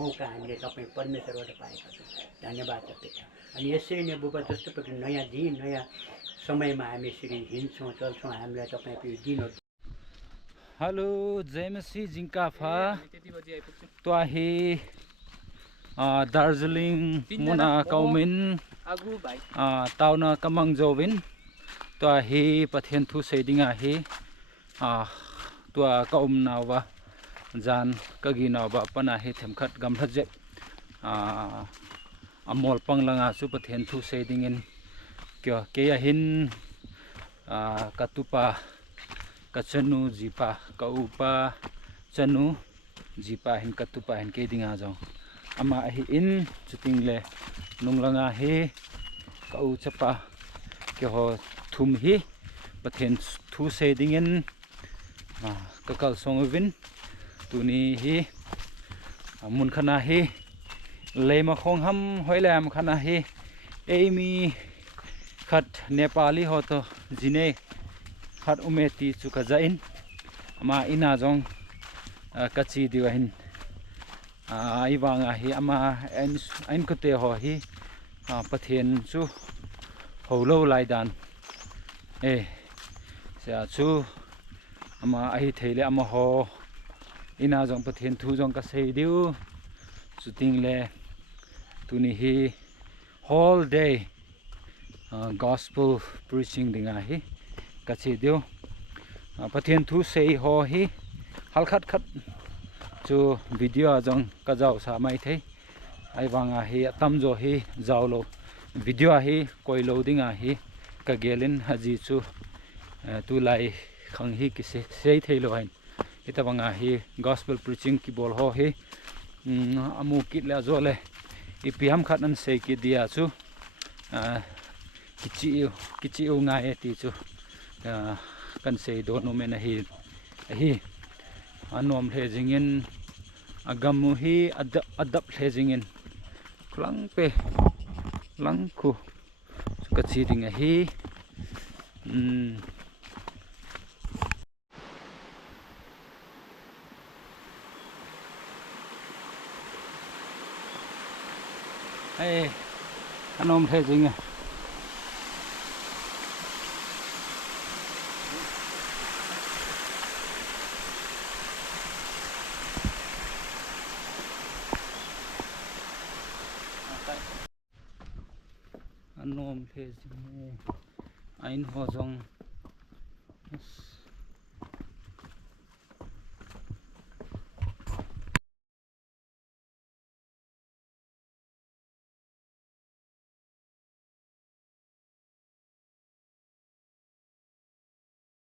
मौका हामीले तपाईँ परमेश्वरबाट पाएका छौँ। धन्यवाद पिता। अनि यसरी नै बुबा जस्तो प्रकार नयाँ दिन नयाँ समयमा हामी यसरी हिँड्छौँ चल्छौँ हामीलाई तपाईँको यो दिनहरू। हेलो जय मसी जिंकाफा तो आहे दार्जिलिङ मुना कौमिन ताउना कमंग जोविन तो आहे पथेन थु सेडिंग आहे तो कौम नावा जान कगी नावा पन आहे थेमखत गमथजे अमोल पंगलंगा सु पथेन थु सेडिंग इन क्या के हिन कतुपा kachenao jipa kaupa chanu jipa hin katupa hin ke dinga jong ama hi in chuting le nunglanga he kau chapa ke ho thum hi pathen thu se dingen kakal songwin tuni hi mun khana hi leima khong ham hoilam khana hi eimi khat nepali ho to jine khat umeti chuka jain ama ina jong kachi diwahin iwanga hi ama ain kote ho hi pathen chu holo laidan sa chu ama ahi theile ama ho ina jong pathen thu jong ka sei diu chuting le tuni hi whole day gospel preaching dinga hi kachi diu pathen thu sei ho hi halkhat khat chu video jong ka jaw sa mai thei ai wanga hi tamjo hi zawlo video hi koilo dinga hi ka gelin haji chu tu lai khang hi ki sei theilo hain ita wanga hi gospel preaching ki bol ho hi amu kit la zole ipiam khat an sei ki dia chu kichi u nga e ti chu kan sei do no men hi anom le jingin agamu hi adap le jingin klang pe lang khu ka chi ding hi ai anom le jingin anom le jing ain ho jong